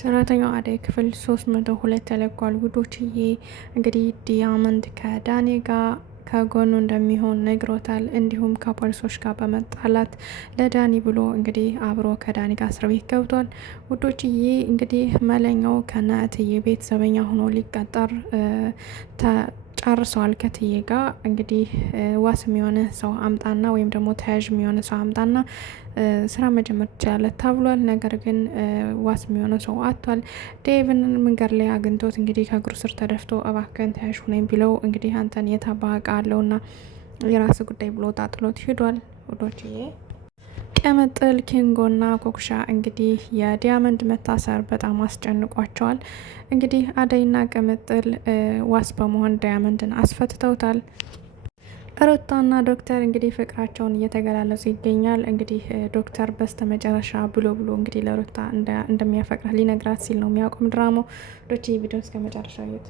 ሰራተኛዋ አደይ ክፍል 302 ተለቋል። ጉዶችዬ እንግዲህ ዲያመንድ ከዳኒ ጋር ከጎኑ እንደሚሆን ነግሮታል። እንዲሁም ከፖሊሶች ጋር በመጣላት ለዳኒ ብሎ እንግዲህ አብሮ ከዳኒ ጋር እስር ቤት ገብቷል። ውዶችዬ እንግዲህ መለኛው ከነእትዬ ቤተሰበኛ ሆኖ ሊቀጠር ጨርሰዋል። ከትዬ ጋር እንግዲህ ዋስ የሚሆነ ሰው አምጣና ወይም ደግሞ ተያዥ የሚሆነ ሰው አምጣና ስራ መጀመር ትችላለህ ተብሏል። ነገር ግን ዋስ የሚሆነ ሰው አጥቷል። ዴቭን መንገድ ላይ አግኝቶት እንግዲህ ከእግሩ ስር ተደፍቶ እባክህን ተያዥ ሁነኝ ቢለው እንግዲህ አንተን የታባቃ አለውና የራስ ጉዳይ ብሎ ጣጥሎት ሂዷል። ውዶችዬ ቅምጥል ኪንጎና ኮኩሻ እንግዲህ የዲያመንድ መታሰር በጣም አስጨንቋቸዋል። እንግዲህ አደይና ቅምጥል ዋስ በመሆን ዲያመንድን አስፈትተውታል። ሩታና ዶክተር እንግዲህ ፍቅራቸውን እየተገላለጹ ይገኛል። እንግዲህ ዶክተር በስተመጨረሻ ብሎ እንግዲህ ለሩታ እንደሚያፈቅራት ሊነግራት ሲል ነው የሚያቆም ድራማው። ዶቼ ቪዲዮ እስከ መጨረሻው እዩት።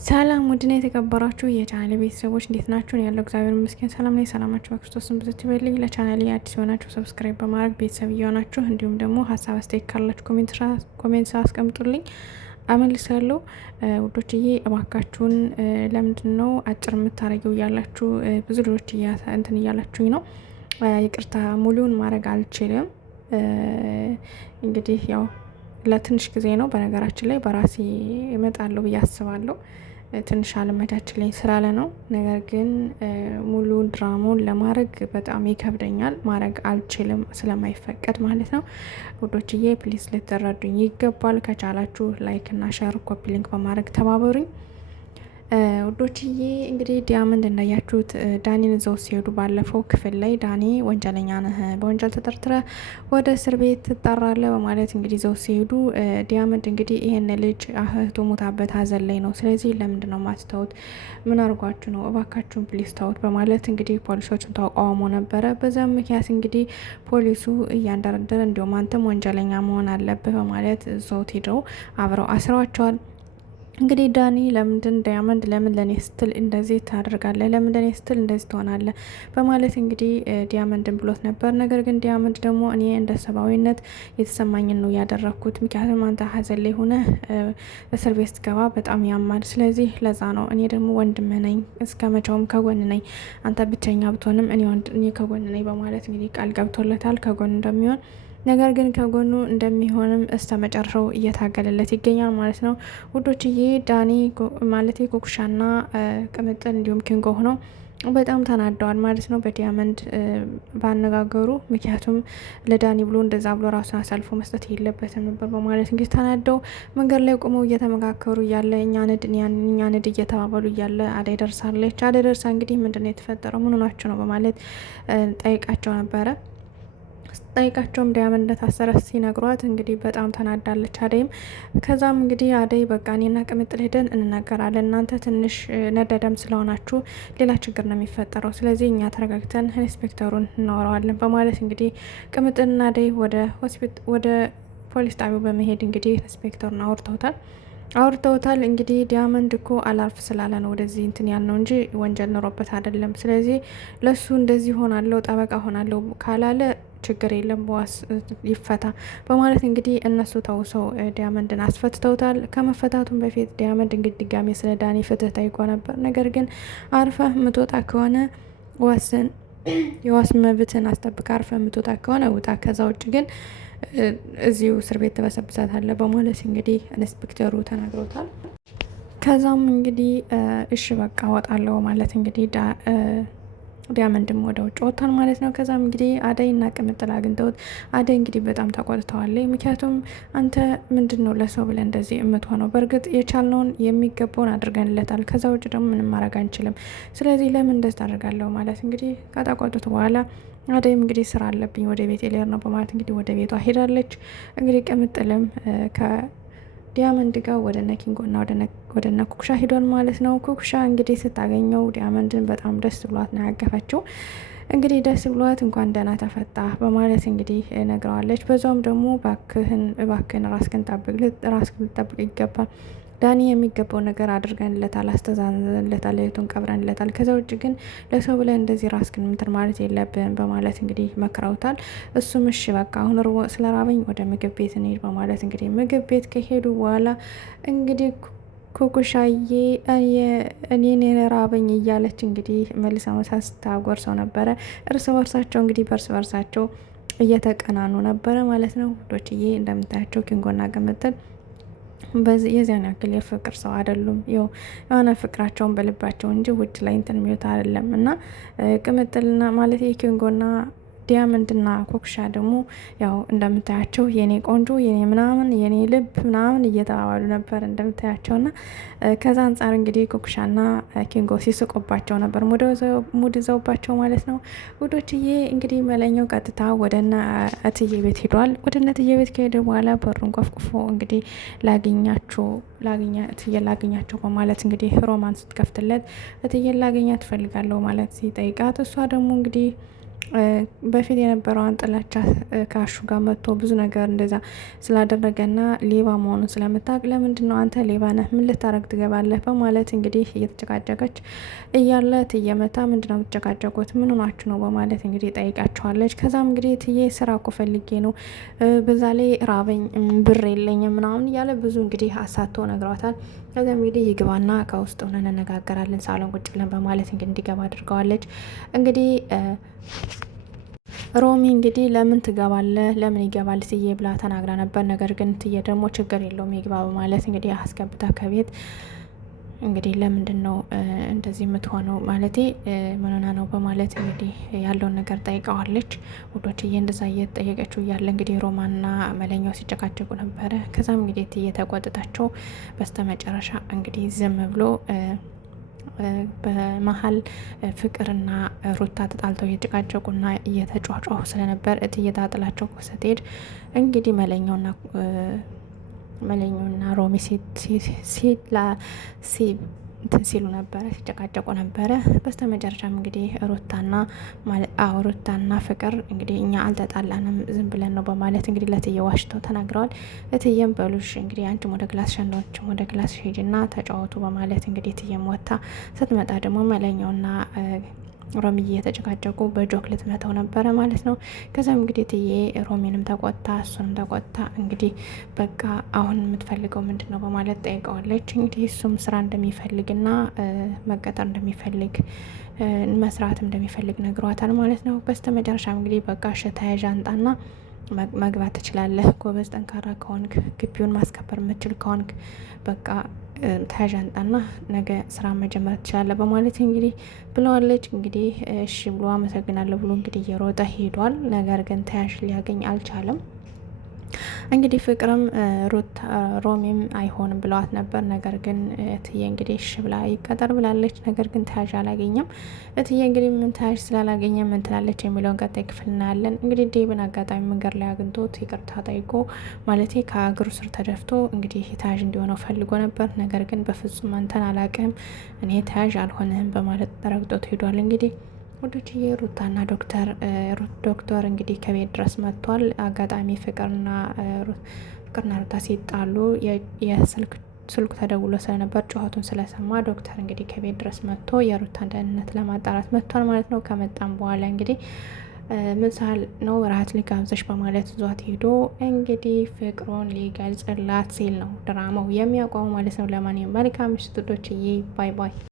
ሰላም ውድና የተከበራችሁ የቻናሌ ቤተሰቦች እንዴት ናችሁ? ያለው እግዚአብሔር ይመስገን ሰላም ነኝ። ሰላማችሁ በክርስቶስ ብዝት ይበልኝ። ለቻናሌ አዲስ የሆናችሁ ሰብስክራይብ በማድረግ ቤተሰብ እየሆናችሁ እንዲሁም ደግሞ ሀሳብ አስተያየት ካላችሁ ኮሜንት አስቀምጡልኝ አመልሳለሁ። ውዶችዬ እባካችሁን ለምንድን ነው አጭር የምታረጊው እያላችሁ ብዙ ልጆች እንትን እያላችሁኝ ነው። ይቅርታ ሙሉውን ማድረግ አልችልም። እንግዲህ ያው ለትንሽ ጊዜ ነው። በነገራችን ላይ በራሴ እመጣለሁ ብዬ አስባለሁ። ትንሽ አለመቻችልኝ ስላለ ነው። ነገር ግን ሙሉ ድራማውን ለማድረግ በጣም ይከብደኛል። ማድረግ አልችልም ስለማይፈቀድ ማለት ነው። ውዶችዬ ፕሊዝ ልትረዱኝ ይገባል። ከቻላችሁ ላይክ እና ሸር ኮፒ ሊንክ በማድረግ ተባበሩኝ። ውዶችዬ እንግዲህ ዲያመንድ እንዳያችሁት ዳኒን ይዘው ሲሄዱ ባለፈው ክፍል ላይ ዳኒ ወንጀለኛ ነህ፣ በወንጀል ተጠርጥረ ወደ እስር ቤት ትጠራለህ በማለት እንግዲህ ይዘው ሲሄዱ ዲያመንድ እንግዲህ ይሄን ልጅ እህቱ ሞታበት ሀዘን ላይ ነው። ስለዚህ ለምንድን ነው ማስተውት? ምን አርጓችሁ ነው? እባካችሁን ፕሊስ ታውት በማለት እንግዲህ ፖሊሶችን ተቃውሞ ነበረ። በዛም ምክንያት እንግዲህ ፖሊሱ እያንደረደረ እንዲሁም አንተም ወንጀለኛ መሆን አለብህ በማለት ይዘውት ሄደው አብረው አስረዋቸዋል። እንግዲህ ዳኒ ለምንድን ዳያመንድ ለምን ለኔ ስትል እንደዚህ ታደርጋለህ? ለምን ለኔ ስትል እንደዚህ ትሆናለህ? በማለት እንግዲህ ዲያመንድን ብሎት ነበር። ነገር ግን ዲያመንድ ደግሞ እኔ እንደ ሰብአዊነት የተሰማኝን ነው ያደረኩት። ምክንያቱም አንተ ሀዘን ላይ ሆነ እስር ቤት ስትገባ በጣም ያማል። ስለዚህ ለዛ ነው። እኔ ደግሞ ወንድምህ ነኝ፣ እስከ መቼውም ከጎን ነኝ። አንተ ብቸኛ ብትሆንም እኔ ከጎን ነኝ በማለት እንግዲህ ቃል ገብቶለታል ከጎን እንደሚሆን። ነገር ግን ከጎኑ እንደሚሆንም እስከ መጨረሻው እየታገለለት ይገኛል ማለት ነው። ውዶችዬ ዳኒ ማለት ኮኩሻና ቅምጥል እንዲሁም ኪንጎ ሆነው በጣም ተናደዋል ማለት ነው በዲያመንድ ባነጋገሩ። ምክንያቱም ለዳኒ ብሎ እንደዛ ብሎ ራሱን አሳልፎ መስጠት የለበትም ነበር በማለት እንግዲህ ተናደው መንገድ ላይ ቆመው እየተመካከሩ እያለ እኛ ንድ እየተባባሉ እያለ አደይ ደርሳለች። አደይ ደርሳ እንግዲህ ምንድነው የተፈጠረው? ምን ሆናችሁ ነው በማለት ጠይቃቸው ነበረ። ጠይቃቸውም ዲያመንድ እንደታሰረ ሲነግሯት እንግዲህ በጣም ተናዳለች አደይም። ከዛም እንግዲህ አደይ በቃ እኔና ቅምጥል ሄደን እንናገራለን፣ እናንተ ትንሽ ነደደም ስለሆናችሁ ሌላ ችግር ነው የሚፈጠረው፣ ስለዚህ እኛ ተረጋግተን ኢንስፔክተሩን እናወራዋለን በማለት እንግዲህ ቅምጥልና አደይ ወደ ፖሊስ ጣቢያው በመሄድ እንግዲህ ኢንስፔክተሩን አውርተውታል። እንግዲህ ዲያመንድ እኮ አላርፍ ስላለ ነው ወደዚህ እንትን ያልነው እንጂ ወንጀል ኖሮበት አይደለም። ስለዚህ ለሱ እንደዚህ ሆናለሁ ጠበቃ ሆናለሁ ካላለ ችግር የለም በዋስ ይፈታ በማለት እንግዲህ እነሱ ተውሰው ዲያመንድን አስፈትተውታል። ከመፈታቱም በፊት ዲያመንድ እንግዲህ ድጋሜ ስለ ዳኒ ፍትህ ጠይቆ ነበር። ነገር ግን አርፈህ ምትወጣ ከሆነ የዋስ መብትን አስጠብቅ፣ አርፈህ ምትወጣ ከሆነ ውጣ፣ ከዛ ውጭ ግን እዚሁ እስር ቤት ተበሰብሳታለህ በማለት እንግዲህ ኢንስፔክተሩ ተናግሮታል። ከዛም እንግዲህ እሺ በቃ ወጣለሁ ማለት እንግዲህ ዲያመንድም ወደ ውጭ ወጥቷል ማለት ነው። ከዛም እንግዲህ አደይና ቅምጥል አግኝተውት አደይ እንግዲህ በጣም ተቆጥተዋለች። ምክንያቱም አንተ ምንድን ነው ለሰው ብለን እንደዚህ የምትሆነው? በእርግጥ የቻልነውን የሚገባውን አድርገንለታል። ከዛ ውጭ ደግሞ ምንም ማድረግ አንችልም። ስለዚህ ለምን እንደዚህ ታደርጋለሁ ማለት እንግዲህ ከተቆጡት በኋላ አደይም እንግዲህ ስራ አለብኝ ወደ ቤት ልሄድ ነው በማለት እንግዲህ ወደ ቤቷ ሄዳለች። እንግዲህ ቅምጥልም ዲያመንድ ጋር ወደ ነኪንጎና ወደ ነ ኩኩሻ ሂዷል ማለት ነው። ኩኩሻ እንግዲህ ስታገኘው ዲያመንድን በጣም ደስ ብሏት ነው ያገፈችው። እንግዲህ ደስ ብሏት እንኳን ደህና ተፈታ በማለት እንግዲህ ነግረዋለች። በዛውም ደግሞ እባክህን ራስህን ልጠብቅ ይገባል፣ ዳኒ የሚገባው ነገር አድርገንለታል፣ አስተዛዝንለታል፣ እህቱን ቀብረንለታል። ከዛ ውጭ ግን ለሰው ብለን እንደዚህ ራስክን እንትን ማለት የለብን በማለት እንግዲህ መክረውታል። እሱም እሺ በቃ አሁን ስለራበኝ ወደ ምግብ ቤት እንሄድ በማለት እንግዲህ ምግብ ቤት ከሄዱ በኋላ እንግዲህ ኩኩሻዬ እኔን ራበኝ እያለች እንግዲህ መልሳ መሳ ስታጎርሰው ነበረ። እርስ በርሳቸው እንግዲህ በርሳቸው እየተቀናኑ ነበረ ማለት ነው ውዶችዬ። እንደምታያቸው ኪንጎና ቅምጥል በዚህ የዚያን ያክል የፍቅር ሰው አይደሉም። የሆነ ፍቅራቸውን በልባቸው እንጂ ውጭ ላይ እንትን የሚሉት አይደለም። እና ቅምጥልና ማለት የኪንጎና ዲያመንድና ኮክሻ ደግሞ ያው እንደምታያቸው የኔ ቆንጆ የኔ ምናምን የኔ ልብ ምናምን እየተባባሉ ነበር እንደምታያቸው። ና ከዛ አንጻር እንግዲህ ኮክሻና ኪንጎ ሲስቆባቸው ነበር፣ ሙድ ይዘውባቸው ማለት ነው ውዶችዬ። እንግዲህ መለኛው ቀጥታ ወደና እትዬ ቤት ሄዷል። ወደ እትዬ ቤት ከሄደ በኋላ በሩን ቆፍቁፎ እንግዲህ እትዬ ላገኛቸው በማለት እንግዲህ ሮማን ስትከፍትለት እትዬ ላገኛ ትፈልጋለሁ ማለት ሲጠይቃት እሷ ደግሞ እንግዲህ በፊት የነበረዋን ጥላቻ ከአሹ ጋር መጥቶ ብዙ ነገር እንደዛ ስላደረገና ሌባ መሆኑን ስለምታውቅ ለምንድን ነው አንተ ሌባ ነህ ምን ልታረግ ትገባለህ በማለት እንግዲህ እየተጨቃጨቀች እያለ እትዬ መታ ምንድን ነው የምትጨቃጨቁት ምን ሆናችሁ ነው በማለት እንግዲህ ጠይቃቸዋለች። ከዛም እንግዲህ እትዬ ስራ እኮ ፈልጌ ነው በዛ ላይ ራበኝ ብር የለኝም ምናምን እያለ ብዙ እንግዲህ አሳቶ ነግሯታል። ከዛ እንግዲህ ይግባና ከውስጥ ሆነን እንነጋገራለን ሳሎን ቁጭ ብለን በማለት እንግዲህ እንዲገባ አድርገዋለች። እንግዲህ ሮሚ እንግዲህ ለምን ትገባለህ ለምን ይገባል ትዬ ብላ ተናግራ ነበር። ነገር ግን ትዬ ደግሞ ችግር የለውም ይግባ በማለት እንግዲህ አስገብታ ከቤት እንግዲህ ለምንድን ነው እንደዚህ የምትሆነው ማለቴ ምን ሆና ነው በማለት እንግዲህ ያለውን ነገር ጠይቀዋለች። ውዶችዬ እንደዛ እየጠየቀችው እያለ እንግዲህ ሮማንና መለኛው ሲጨቃጨቁ ነበረ። ከዛም እንግዲህ ትዬ ተቆጥታቸው በስተመጨረሻ እንግዲህ ዝም ብሎ በመሀል ፍቅርና ሩታ ተጣልተው እየጨቃጨቁና እየተጫጫሁ ስለነበር እትዬ ታጥላቸው ስትሄድ እንግዲህ መለኛውና ሮሚ እንትን ሲሉ ነበረ ሲጨቃጨቁ ነበረ። በስተ መጨረሻም እንግዲህ ሩታና ፍቅር እንግዲህ እኛ አልተጣላንም ዝም ብለን ነው በማለት እንግዲህ ለእትዬ ዋሽተው ተናግረዋል። እትዬም በሉሽ እንግዲህ አንቺም ወደ ክላስ ሸንዶችም ወደ ክላስ ሄጅና ተጫወቱ በማለት እንግዲህ እትዬም ወታ ስትመጣ ደግሞ መለኛውና ሮሚዬ የተጨቃጨቁ በጆክ ልትመተው ነበረ ማለት ነው። ከዛም እንግዲህ እትዬ ሮሚንም ተቆጣ እሱንም ተቆጣ። እንግዲህ በቃ አሁን የምትፈልገው ምንድን ነው በማለት ጠይቀዋለች። እንግዲህ እሱም ስራ እንደሚፈልግና መቀጠር እንደሚፈልግ መስራት እንደሚፈልግ ነግሯታል ማለት ነው። በስተ መጨረሻም እንግዲህ በቃ ተያዥ አንጣና መግባት ትችላለህ፣ ጎበዝ ጠንካራ ከሆንክ ግቢውን ማስከበር የምትችል ከሆንክ በቃ ተያዥ አንጣና ነገ ስራ መጀመር ትችላለህ በማለት እንግዲህ ብለዋለች። እንግዲህ እሺ ብሎ አመሰግናለሁ ብሎ እንግዲህ እየሮጠ ሄዷል። ነገር ግን ተያዥ ሊያገኝ አልቻለም። እንግዲህ ፍቅርም ሮሚም አይሆንም ብለዋት ነበር። ነገር ግን እትዬ እንግዲህ እሺ ብላ ይቀጠር ብላለች። ነገር ግን ተያዥ አላገኘም። እትዬ እንግዲህ ምን ተያዥ ስላላገኘ ምን ትላለች የሚለውን ቀጣይ ክፍል እናያለን። እንግዲህ ዴብን አጋጣሚ መንገድ ላይ አግኝቶት ይቅርታ ጠይቆ ማለቴ ከእግሩ ስር ተደፍቶ እንግዲህ ተያዥ እንዲሆነው ፈልጎ ነበር። ነገር ግን በፍጹም አንተን አላቅም እኔ ተያዥ አልሆንህም በማለት ተረግጦት ሄዷል። እንግዲህ ወዶችዬ ሩታና ዶክተር እንግዲህ ከቤት ድረስ መጥቷል። አጋጣሚ ፍቅርና ሩታ ሲጣሉ ስልኩ ተደውሎ ስለነበር ጩኸቱን ስለሰማ ዶክተር እንግዲህ ከቤት ድረስ መጥቶ የሩታን ደህንነት ለማጣራት መጥቷል ማለት ነው። ከመጣም በኋላ እንግዲህ ምሳል ነው ራት ሊጋብዘሽ በማለት ዟት ሄዶ እንግዲህ ፍቅሩን ሊገልጽላት ሲል ነው ድራማው የሚያቆመው ማለት ነው። ለማንኛውም መልካም ምሽት ውዶችዬ፣ ባይ ባይ።